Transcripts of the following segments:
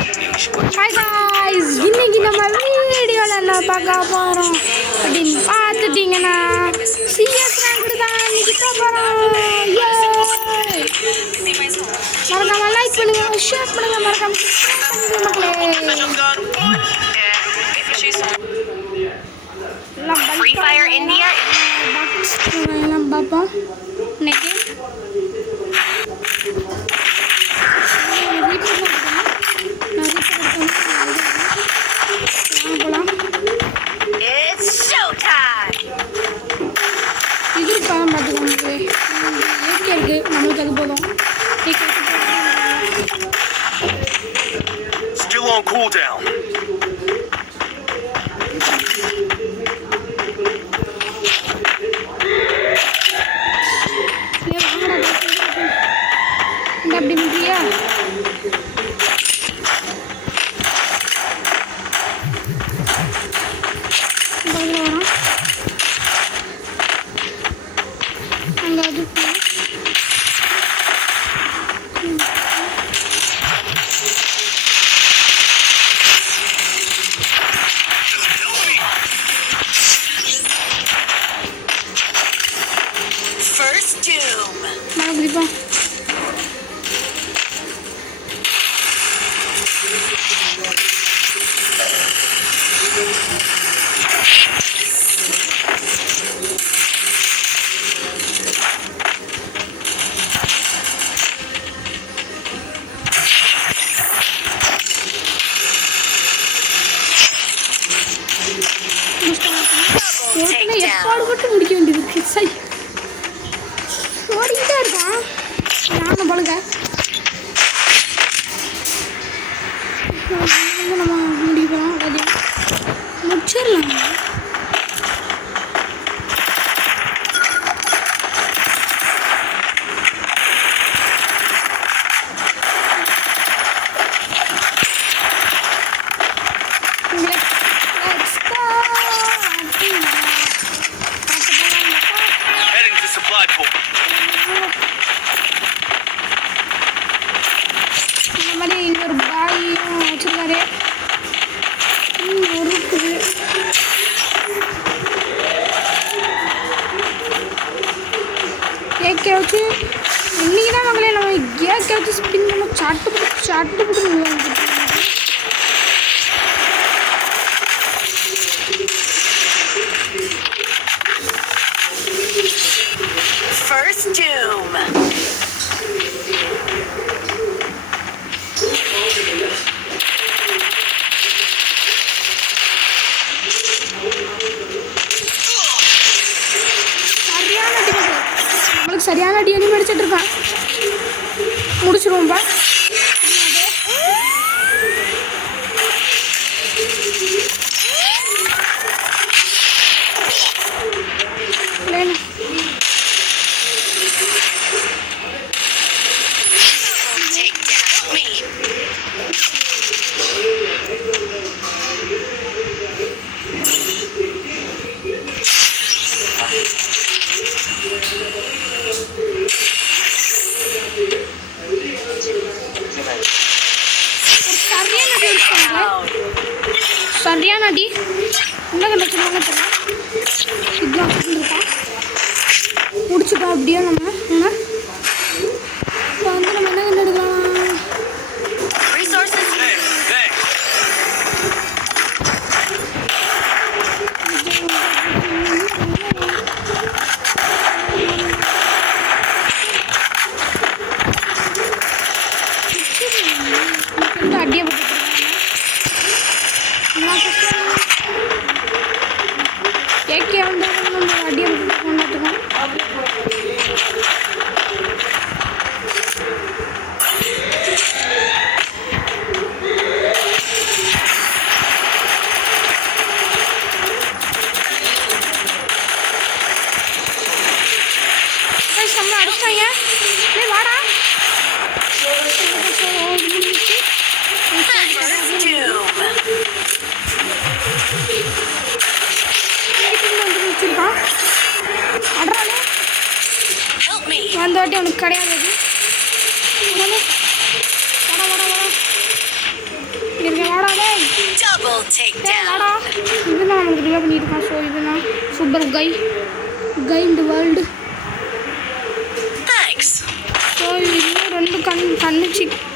Hi guys, இன்னைக்கு நம்ம வீடியோவில் என்ன பார்க்க போகிறோம் அப்படின்னு பார்த்துட்டிங்கன்னா சிஎஸ் ரேங்க் தான் இன்னைக்கு போகிறோம். மறக்காம லைக் பண்ணுங்க, ஷேர் பண்ணுங்க, மறக்காம Free Fire India எல்லாம் பார்ப்போம் இன்னைக்கு. It's showtime. இது பழம் பார்த்துக்கோங்க, இயற்கை இருக்குது, நம்மளுக்கு அது போதும். Still on cooldown. இந்த அப்படி முடியா வரோம் அங்கே அது First doom. மழை குடிப்போம். எப்பாடு மட்டும் முடிக்க வேண்டியது. சரி, ஓடிக்கிட்டே இருக்கான். நானும் பழக நம்ம முடிப்போம், அது முடிச்சிடலாம். Heading to supply point. இந்த மாதிரி இன்னொரு பாயும் வச்சிருக்காரு. ஒரு கேக்கை வச்சு இன்னைக்கு தான் மகளே நம்ம கேக்கை வச்சு ஸ்பின் பண்ண சாட்டு போட்டு First doom. சரியான அடி அடி அடிச்சிட்டு இருக்கான். முடிச்சிருவோம்பா. Take down me. சரியான அடி என்ன கண்டுச்சுருவாங்க தெரியல. இதுதான் இருக்கான். முடிச்சுட்டோம். அப்படியே நம்ம இப்போ வந்து நம்ம என்ன கண்டு எடுக்கலாம்? Resources. Thanks. அடியை கேக்கே வந்து நம்ம அடியை கொண்டாட்டுக்கோம். நம்ம அடிச்சாங்க. வாடா. First doom. வச்சிருக்கான். அட்ரானே Help me. அந்த வாட்டி அவனுக்கு கிடையாது. அது வட வட வட இங்கே வாடா டேய் Double டேய் takedown. வாடா இதுதான் நமக்கு ரிவே பண்ணியிருக்கான். ஸோ இதுதான் சூப்பர் கை இந்த வேர்ல்டு. Thanks. ஸோ இன்னும் 2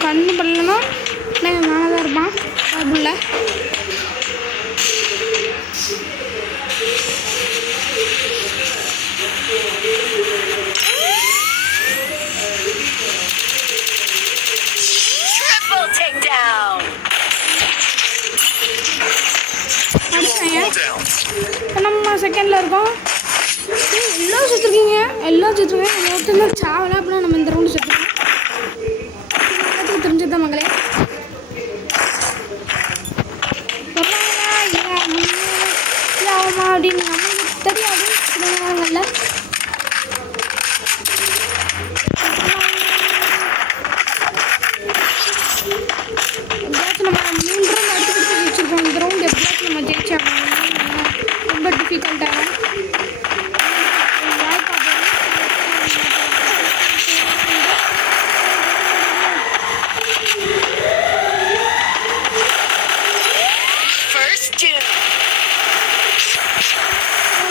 கண்ணு பண்ணலன்னா நான் மேலே தான் இருப்பான் அதுல. Triple takedown. Cooldown. நம்ம செகண்டில் இருக்கோம். எல்லாம் சுற்றுருக்கீங்க ஒருத்தர் தான் சாவலை. அப்படின்னா நம்ம இந்த ரவுண்டு சுற்றுருக்கோம். எல்லாத்துக்கும் தெரிஞ்சதுதான் மகளே. ஆகுமா அப்படின்னு நம்மளுக்கு தெரியாது சில நேரங்களில். எப்படியாச்சும் நம்ம 3 ரவுண்ட் அடுத்து வச்சுருக்கோம். இந்த ரவுண்ட் எப்படியாச்சும் நம்ம ஜெயிச்சாங்க. ரொம்ப டிஃபிகல்ட்டாக First two.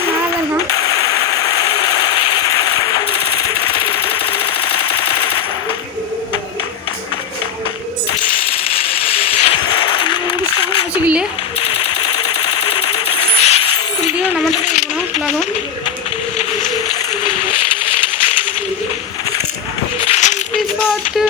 மேலே தான். முடிச்சிட்டாங்க வச்சுக்கலையே. திரும்பியும் நம்ம தான் இருக்கணும் ஃபுல்லாகும். பார்த்து